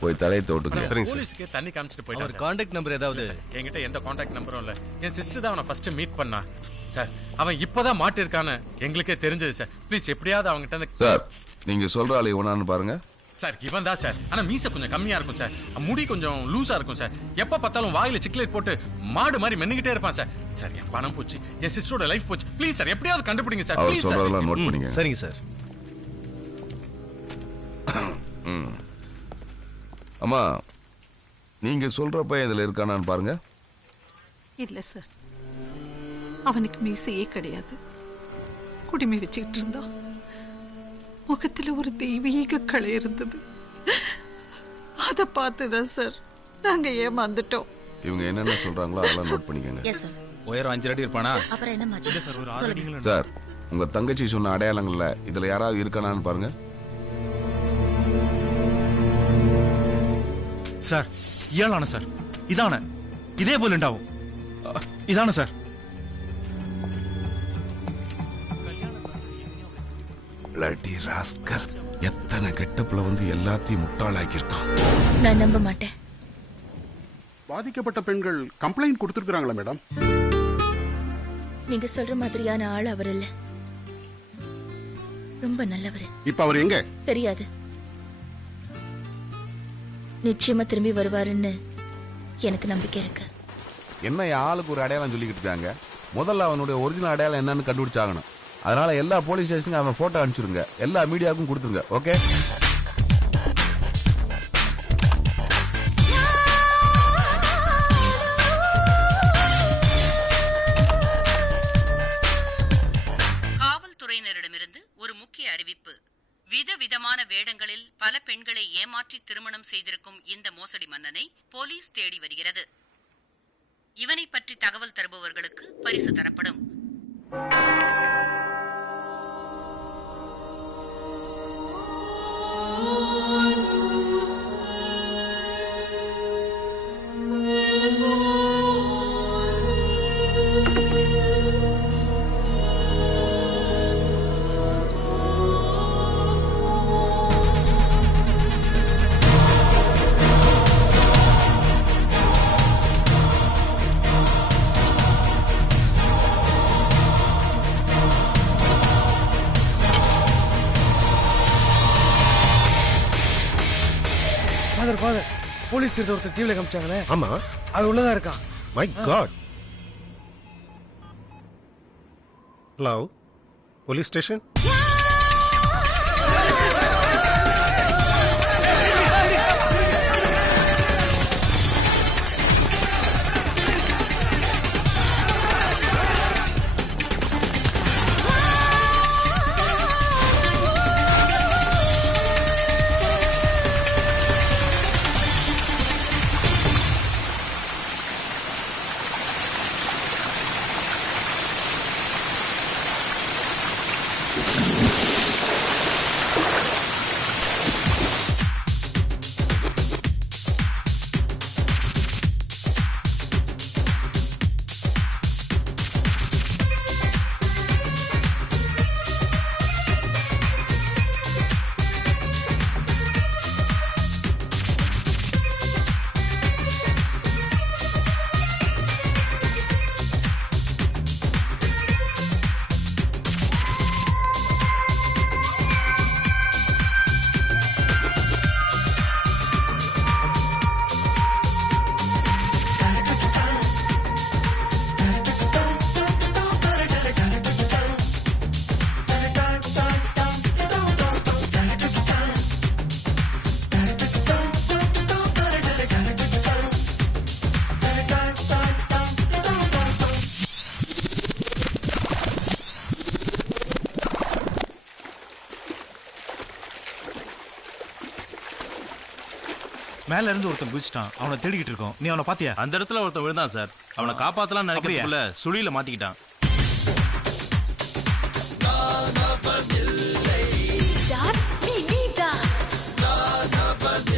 போய் தலையை தோட்டுங்க. போலீஸ்க்கு தண்ணி காமிச்சிட்டு போயிட்டாரு. அவர் கான்டாக்ட் நம்பர் ஏதாவது? என்கிட்ட எந்த கான்டாக்ட் நம்பரும் இல்ல. என் சிஸ்டர் தான் அவனை ஃபர்ஸ்ட் மீட் பண்ணா சார். அவன் இப்பதான் மாட்டிருக்கான்னு எங்களுக்கே தெரிஞ்சது சார். ப்ளீஸ் எப்படியாவது அவங்ககிட்ட. சார் நீங்க சொல்ற ஆளு இவனான்னு பாருங்க. சார் இவன் தான் சார். ஆனா மீசை கொஞ்சம் கம்மியா இருக்கும் சார். முடி கொஞ்சம் லூசா இருக்கும் சார். எப்ப பார்த்தாலும் வாயில சிக்லேட் போட்டு மாடு மாதிரி மென்னுகிட்டே இருப்பான் சார். சார் என் பணம் போச்சு, என் சிஸ்டரோட லைஃப் போச்சு. ப்ளீஸ் சார் எப்படியாவது கண்டுபிடிங்க சார். அவர் சொல்றதெல்லாம் நோட் பண்ணிங்க. சரிங்க சார். அம்மா நீங்க சொல்ற பையன் இதுல இருக்கானான்னு பாருங்க. இல்ல சார், அவனுக்கு மீசையே கிடையாது. குடிமை வச்சுக்கிட்டு இருந்தா. முகத்துல ஒரு தெய்வீக கலை இருந்தது. அத பார்த்துதான் சார் நாங்க ஏமாந்துட்டோம். இவங்க என்னென்ன சொல்றாங்களோ அதெல்லாம் நோட் பண்ணிக்கங்க. உயரம் 5 அடி இருப்பானா? அப்புறம் என்ன மாச்சு சார்? ஒரு 6 அடிங்களா? சார் உங்க தங்கச்சி சொன்ன அடையாளங்கள்ல இதுல யாராவது இருக்கானான்னு பாருங்க. சார் இயாளான சார், இதான இதே போல் உண்டாவும். இதான சார். லட்டி ராஸ்கல் எத்தனை கெட்டப்புல வந்து எல்லாத்தையும் முட்டாளாக்கி இருக்கான். நான் நம்ப மாட்டேன். பாதிக்கப்பட்ட பெண்கள் கம்ப்ளைண்ட் கொடுத்திருக்காங்களா மேடம்? நீங்க சொல்ற மாதிரியான ஆள் அவர் இல்ல. ரொம்ப நல்லவர். இப்ப அவர் எங்க? தெரியாது. நிச்சயமா திரும்பி வருவாருன்னு எனக்கு நம்பிக்கை இருக்கு. என்ன ஆளுக்கு ஒரு அடையாளம் சொல்லிக்கிட்டு இருக்காங்க. முதல்ல அவனுடைய ஒரிஜினல் அடையாளம் என்னன்னு கண்டுபிடிச்சாகணும். அதனால எல்லா போலீஸ் ஸ்டேஷனுக்கும் அவன் போட்டோ அனுப்பிச்சிருங்க. எல்லா மீடியாவுக்கும் கொடுத்துருங்க. ஓகே? காவல்துறையினரிடமிருந்து ஒரு முக்கிய அறிவிப்பு. விதவிதமான வேடங்களில் பல பெண்களை ஏமாற்றி திருமணம் செய்திருக்கும் இந்த மோசடி மன்னனை போலீஸ் தேடி வருகிறது. இவனை பற்றி தகவல் தருபவர்களுக்கு பரிசு தரப்படும். ஃபாதர் போலீஸ் ஒருத்தர் டிவில காமிச்சாங்களே. ஆமா, அது உள்ளதா இருக்கா? My God. Hello, police station. மேல இருந்து ஒருத்தன் குதிச்சிட்டான். அவனை தேடிக்கிட்டு இருக்கோம். நீ அவனை பாத்தியா? அந்த இடத்துல ஒருத்தன் விழுந்தான் சார். அவனை காப்பாத்தலாம் நினைக்கிறதுக்குள்ள சுழியில மாட்டிக்கிட்டான். birthday